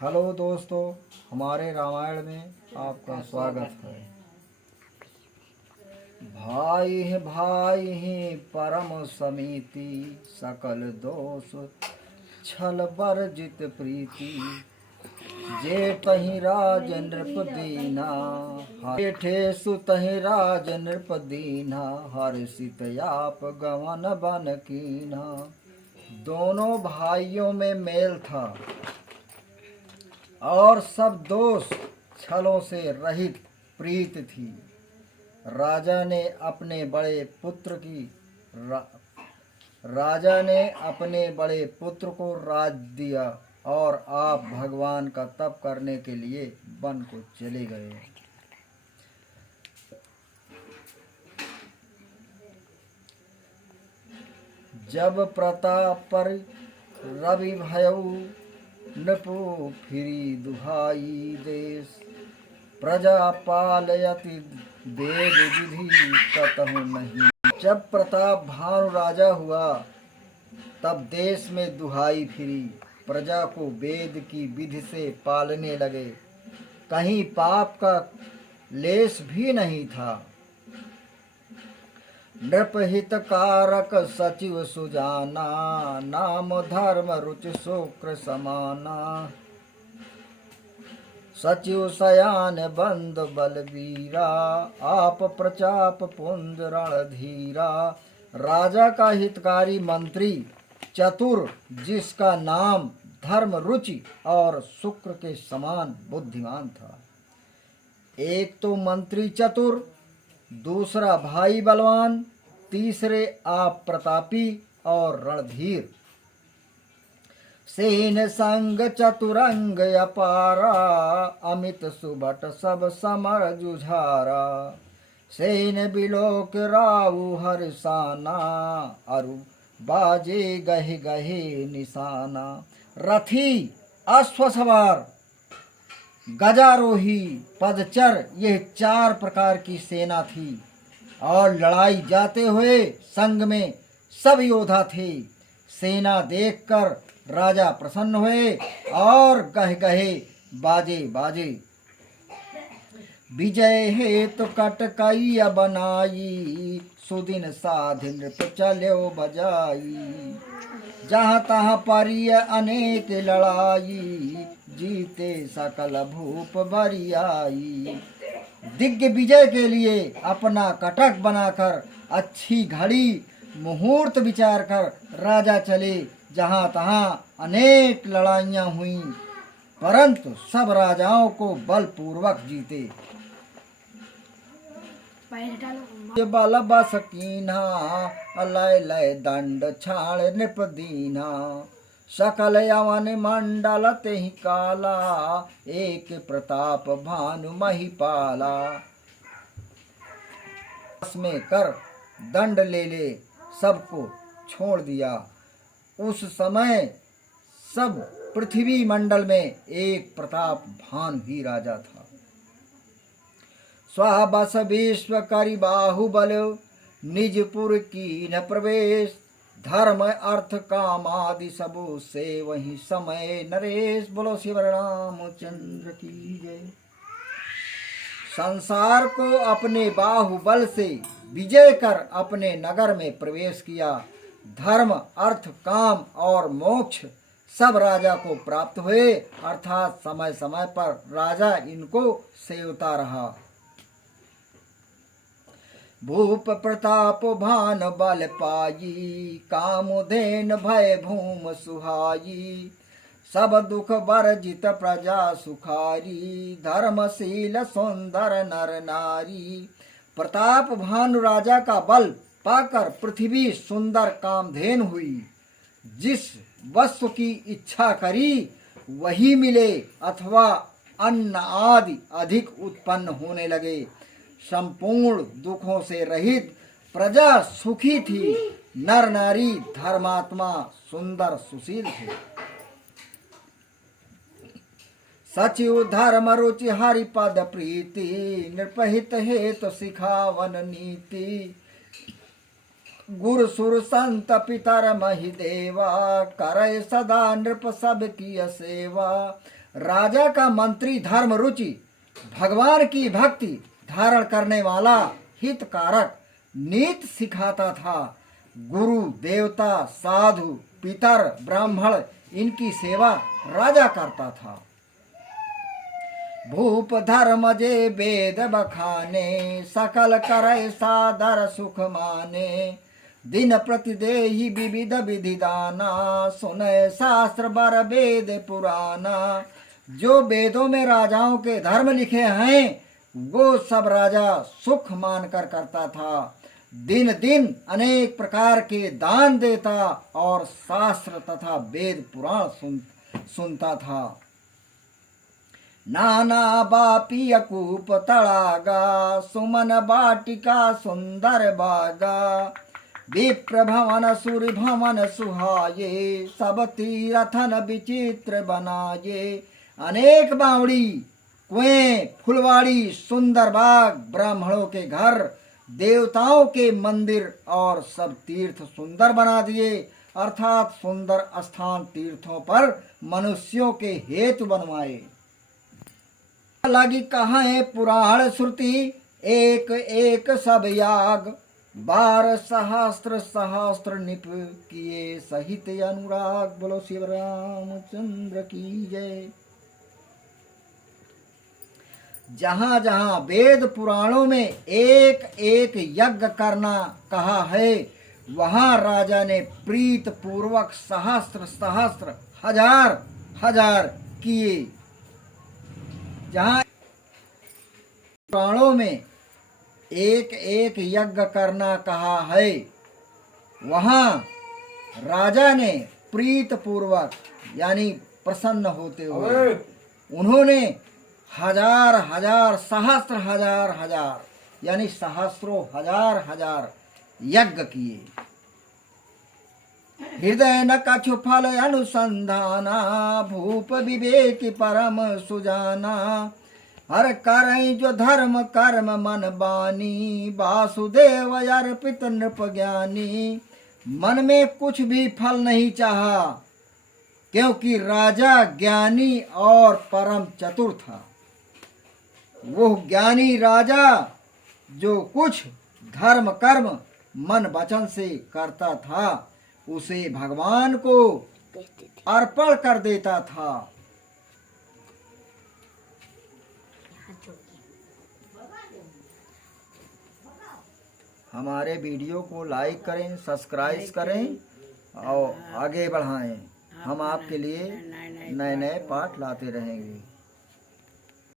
Hello दोस्तों, हमारे रामायण में आपका स्वागत है। भाई है भाई है परम समीति, सकल दोष छल वर्जित प्रीति। जेठहि राज नृप दीना, जेठे सुतहि राज नृप दीना। हर्षित आप गवन बन कीन्हा। दोनों भाइयों में मेल था और सब दोष छलों से रहित प्रीत थी। राजा ने अपने बड़े पुत्र की राजा ने अपने बड़े पुत्र को राज दिया और आप भगवान का तप करने के लिए वन को चले गए। जब प्रताप पर रवि भयऊ, नृपु फिरी दुहाई देश। प्रजा पालयति वेद विधि, कतहु नहीं। जब प्रताप भानु राजा हुआ तब देश में दुहाई फिरी। प्रजा को वेद की विधि से पालने लगे। कहीं पाप का लेश भी नहीं था। नृपहित कारक सचिव सुजाना, नाम धर्म रुचि शुक्र समाना। सचिव सयान बंद बलवीरा, आप प्रचाप पुंज रणधीरा। राजा का हितकारी मंत्री चतुर, जिसका नाम धर्म रुचि और शुक्र के समान बुद्धिमान था। एक तो मंत्री चतुर, दूसरा भाई बलवान, तीसरे आप प्रतापी और रणधीर। सेन संग चतुरंग अपारा, अमित सुबट सब समर जुझारा। सेन बिलोक राउ हर्षाना, अरु बाजे गहे गहे निशाना। रथी, अश्वसवार, गजारोही, पदचर, यह 4 प्रकार की सेना थी और लड़ाई जाते हुए संग में सब योद्धा थे। सेना देखकर राजा प्रसन्न हुए और गह गहे बाजे बाजे। विजय हेतु कटकैया बनाई, सुदिन साधि नृप चल्यो बजाई। जहाँ तहाँ परिय अनेक लड़ाई, जीते सकल भूप बरियाई। दिग्विजय के लिए अपना कटक बनाकर अच्छी घड़ी मुहूर्त विचार कर राजा चले। जहाँ तहाँ अनेक लड़ाइयाँ हुईं, परंतु सब राजाओं को बलपूर्वक जीते। बल बस कीन्हा, लय लय दंड छाड़ नृप दीन्हा। सकल यवन मंडल तेहि काला, एक प्रताप भानु महिपाला। में कर दंड ले ले, सबको छोड़ दिया। उस समय सब पृथ्वी मंडल में एक प्रताप भान ही राजा था। स्वबस विश्व करि बाहुबल, निजपुर की न प्रवेश। धर्म अर्थ काम आदि सबो से वही समय नरेश। बोलो श्री रामचंद्र की जय। संसार को अपने बाहुबल से विजय कर अपने नगर में प्रवेश किया। धर्म, अर्थ, काम और मोक्ष सब राजा को प्राप्त हुए, अर्थात समय समय पर राजा इनको सेवता रहा। भूप प्रताप भान बल पाई, कामधेन भय भूम सुहाई। सब दुख वर्जित प्रजा सुखारी, धर्मशील सुंदर नर नारी। प्रताप भानु राजा का बल पाकर पृथ्वी सुंदर कामधेनु हुई। जिस वस्तु की इच्छा करी वही मिले अथवा अन्न आदि अधिक उत्पन्न होने लगे। संपूर्ण दुखों से रहित प्रजा सुखी थी। नर नारी धर्मात्मा सुंदर सुशील थे। सचिव धर्म रुचि हरिपद प्रीति, नृपहित हेतु सिखावन नीति। गुरु सुर संत पितर महि देवा, करय सदा नृप सब की सेवा। राजा का मंत्री धर्म रुचि, भगवान की भक्ति धारण करने वाला, हितकारक, नीति सिखाता था। गुरु, देवता, साधु, पितर, ब्राह्मण इनकी सेवा राजा करता था। भूप धर्म जे वेद बखाने, सकल करे सादर सुख माने। दिन प्रति देहि विविध विधि दाना, सुनय शास्त्र बर वेद पुराना। जो वेदों में राजाओं के धर्म लिखे हैं वो सब राजा सुख मानकर करता था। दिन दिन अनेक प्रकार के दान देता और शास्त्र तथा वेद पुराण सुनता था। नाना बापी अकूप तड़ागा, सुमन बाटिका सुंदर बागा। विप्र भवन सूर्य भवन सुहाये, सब तीरथन विचित्र बनाये। अनेक बावड़ी, कुएं, फुलवाड़ी, सुंदर बाग, ब्राह्मणों के घर, देवताओं के मंदिर और सब तीर्थ सुंदर बना दिए, अर्थात सुंदर स्थान तीर्थों पर मनुष्यों के हेतु बनवाए। लगी कहाँ है पुराण श्रुति, एक एक सब याग। 12 सहस्त्र सहस्त्र निप किए सहित अनुराग। बोलो श्री रामचंद्र की जय। जहाँ जहाँ वेद पुराणों में एक एक यज्ञ करना कहा है, वहाँ राजा ने प्रीत पूर्वक सहस्त्र सहस्त्र हजार हजार किए। जहाँ पुराणों में एक एक यज्ञ करना कहा है, वहाँ राजा ने प्रीत पूर्वक यानी प्रसन्न होते हुए उन्होंने हजार हजार सहस्त्र हजार हजार यानी सहस्रों हजार हजार यज्ञ किए। हृदय न कछु फल अनुसंधाना, भूप विवेक परम सुजाना। हर करई जो धर्म कर्म मन बानी, वासुदेव अर्पित नृप ज्ञानी। मन में कुछ भी फल नहीं चाहा, क्योंकि राजा ज्ञानी और परम चतुर था। वो ज्ञानी राजा जो कुछ धर्म कर्म मन वचन से करता था, उसे भगवान को अर्पण कर देता था। हमारे वीडियो को लाइक करें, सब्सक्राइब करें और आगे बढ़ाएं। हम आपके लिए नए नए पाठ लाते रहेंगे।